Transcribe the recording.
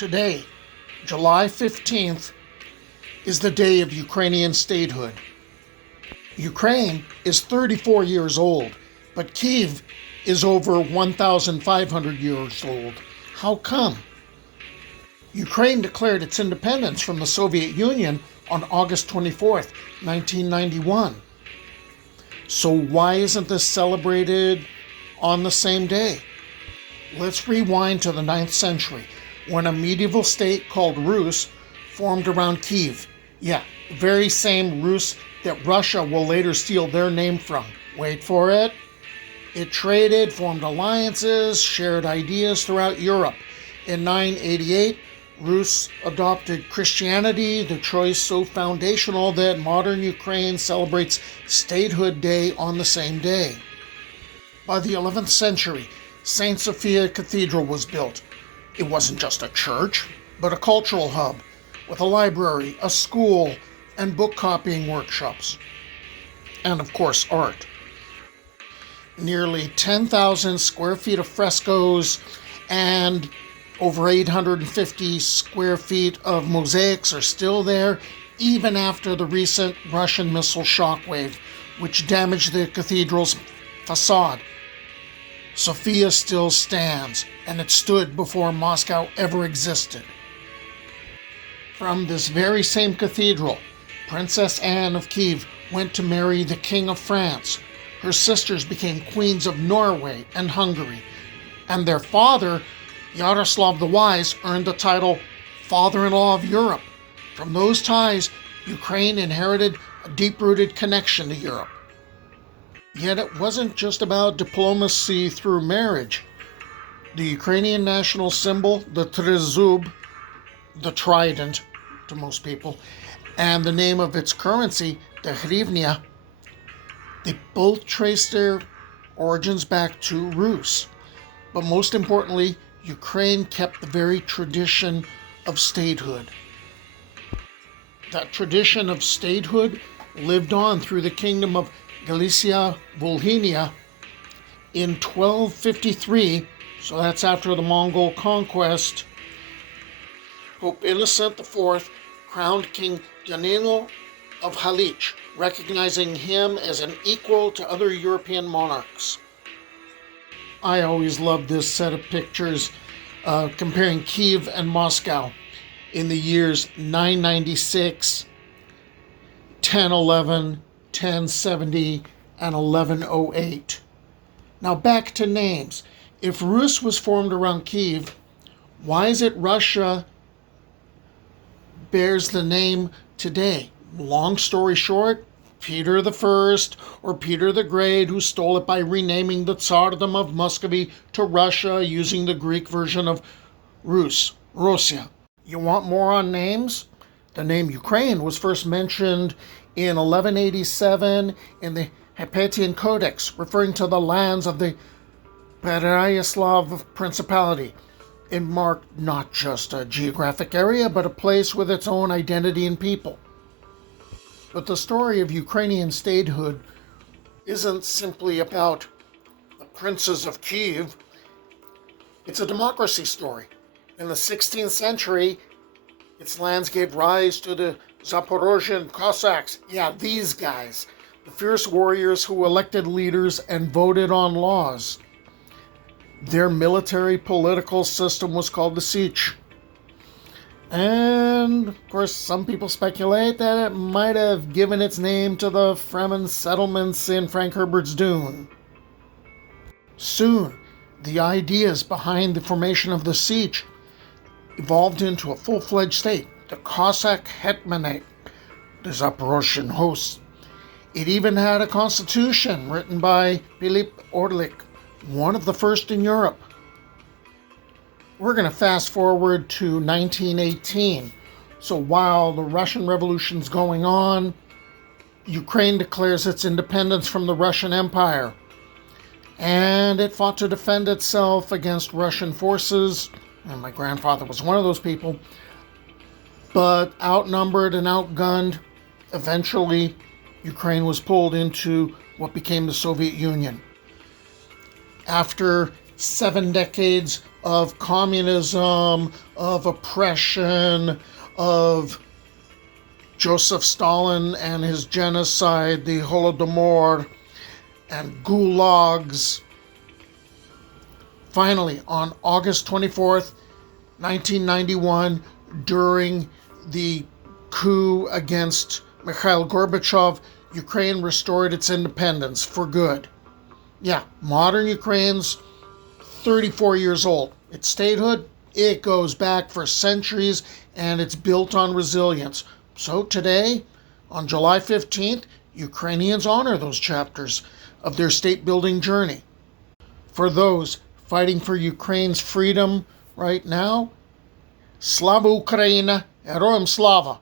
Today, July 15th, is the day of Ukrainian statehood. Ukraine is 34 years old, but Kyiv is over 1,500 years old. How come? Ukraine declared its independence from the Soviet Union on August 24th, 1991. So why isn't this celebrated on the same day? Let's rewind to the 9th century, when a medieval state called Rus formed around Kyiv. Yeah, the very same Rus that Russia will later steal their name from. Wait for it. It traded, formed alliances, shared ideas throughout Europe. In 988, Rus adopted Christianity, the choice so foundational that modern Ukraine celebrates Statehood Day on the same day. By the 11th century, St. Sophia Cathedral was built. It wasn't just a church, but a cultural hub, with a library, a school, and book copying workshops. And of course, art. Nearly 10,000 square feet of frescoes and over 850 square feet of mosaics are still there, even after the recent Russian missile shockwave, which damaged the cathedral's facade. Sophia still stands, and it stood before Moscow ever existed. From this very same cathedral, Princess Anne of Kyiv went to marry the King of France. Her sisters became queens of Norway and Hungary, and their father, Yaroslav the Wise, earned the title Father-in-law of Europe. From those ties, Ukraine inherited a deep-rooted connection to Europe. Yet it wasn't just about diplomacy through marriage. The Ukrainian national symbol, the trezub, the trident to most people, and the name of its currency, the hryvnia, they both trace their origins back to Rus. But most importantly, Ukraine kept the very tradition of statehood. That tradition of statehood lived on through the kingdom of Galicia-Volhynia in 1253, so that's after the Mongol conquest. Pope Innocent IV crowned King Danilo of Halich, recognizing him as an equal to other European monarchs. I always loved this set of pictures comparing Kyiv and Moscow in the years 996, 1011, 1070, and 1108. Now back to names. If Rus was formed around Kyiv, why is it Russia bears the name today? Long story short, Peter the First or Peter the Great, who stole it by renaming the Tsardom of Muscovy to Russia using the Greek version of Rus, Russia. You want more on names? The name Ukraine was first mentioned in 1187 in the Hypatian Codex, referring to the lands of the Pereyaslav Principality. It marked not just a geographic area, but a place with its own identity and people. But the story of Ukrainian statehood isn't simply about the princes of Kyiv. It's a democracy story. In the 16th century, its lands gave rise to the Zaporozhian Cossacks. Yeah, these guys. The fierce warriors who elected leaders and voted on laws. Their military political system was called the Sich. And, of course, some people speculate that it might have given its name to the Fremen settlements in Frank Herbert's Dune. Soon, the ideas behind the formation of the Sich evolved into a full-fledged state, the Cossack Hetmanate, the Zaporozhian hosts. It even had a constitution written by Philip Orlik, one of the first in Europe. We're going to fast forward to 1918. So while the Russian Revolution's going on, Ukraine declares its independence from the Russian Empire. And it fought to defend itself against Russian forces, and my grandfather was one of those people. But outnumbered and outgunned, eventually Ukraine was pulled into what became the Soviet Union. After 7 decades of communism, of oppression, of Joseph Stalin and his genocide, the Holodomor, and gulags. Finally, on August 24th, 1991, during the coup against Mikhail Gorbachev, Ukraine restored its independence for good. Yeah, modern Ukraine's 34 years old. Its statehood, it goes back for centuries, and it's built on resilience. So today, on July 15th, Ukrainians honor those chapters of their state-building journey. For those fighting for Ukraine's freedom right now, Slava Ukraina, Heroyam Slava!